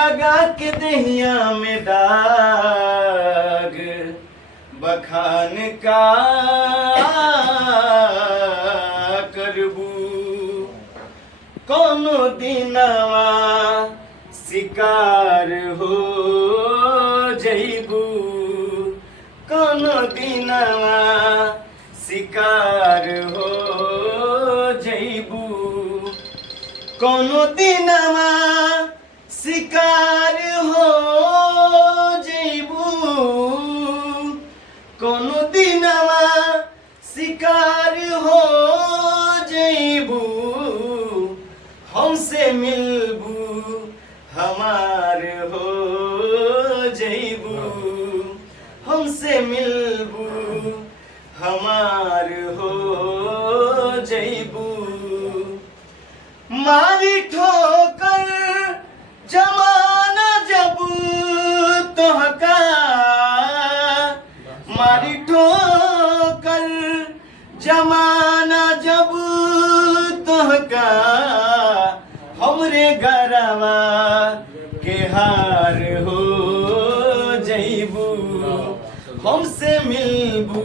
लगा के दहिया में दाग बखान का करबू कोनो दिनवा शिकार हो जइबू कोनो दिनवा शिकार हो जइबू कोनो दिनवा शिकार हो जइबू कोनो दिनवा शिकार हो जइबू हमसे मिलबू हमार हो जइबू हमसे मिलबू हमार हो जइबू मारी ठोकर जमाना जब तोहका मारी ठोकर जमाना जब तोहका हमरे गरवा के हार हो जइबू हमसे मिलबू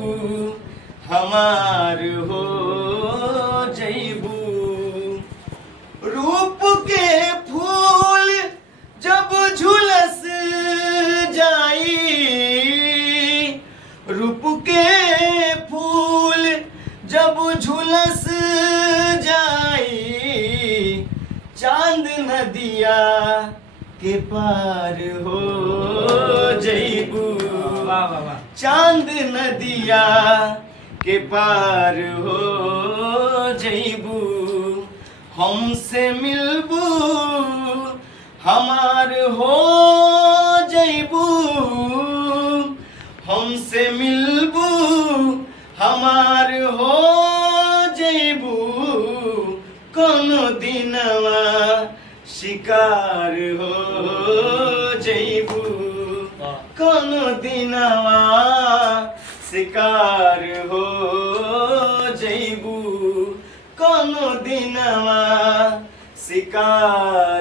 हमार हो जइबू रूप के फूल जब झुलस जाई रूप के फूल जब झुलस जाई चांद नदिया के पार हो जइबू चांद नदिया के पार हो जइबू हमसे मिलबू हमार हो जइबू हमसे मिलबू हमार हो जइबू कोनो दिनवा शिकार हो जइबू कोनो दिनवा शिकार हो जइबू कोनो दिनवा शिकार